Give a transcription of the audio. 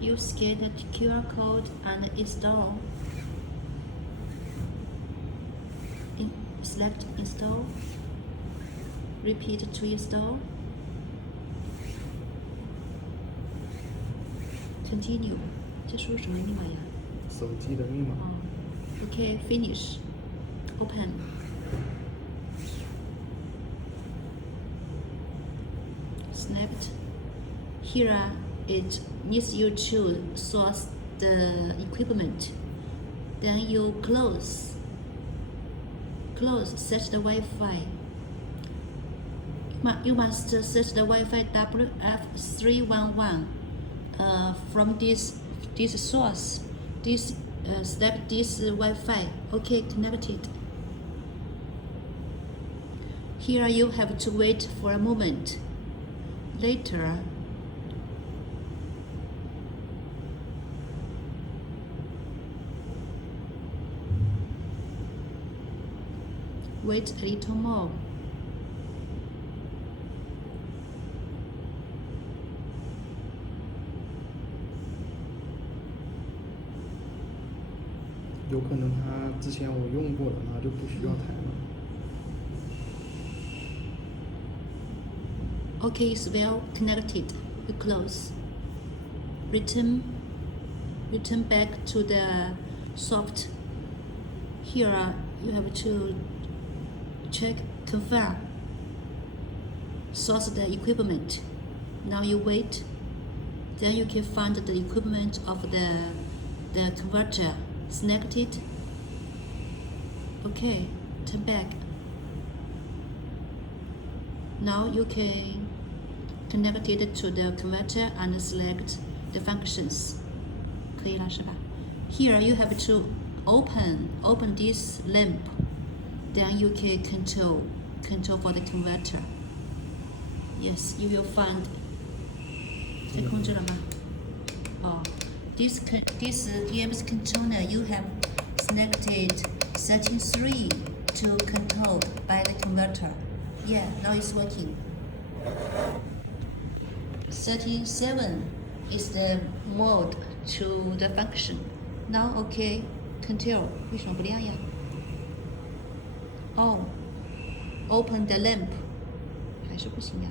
You scan the QR code and install. Select install. Repeat to install. Continue. 这输入什么密码呀？手机的密码。OK, finish. Open. Snapped. Here it needs you to source the equipment. Then you close. Search the Wi-Fi. You must search the Wi-Fi WF311 from this source. Step this Wi-Fi. Okay, connected. Here you have to wait for a moment. Later, wait a little more.有可能他之前我用过的，那就不需要抬了。Okay, it's well connected. You close. Return back to the soft. Here you have to check confirm. Source the equipment. Now you wait. Then you can find the equipment of the converter. Select it. Okay, turn back. Now you can connect it to the converter and select the functions. 可以了是吧? Here you have to open this lamp. Then you can control for the converter. Yes, you will find. 在控制了吗? Oh, this DMX controller you have selected setting 3 to control by the converter. Yeah, now it's working. Setting 7 is the mode to the function. Now okay, control. 为什么不亮呀? Oh, open the lamp. 还是不行呀?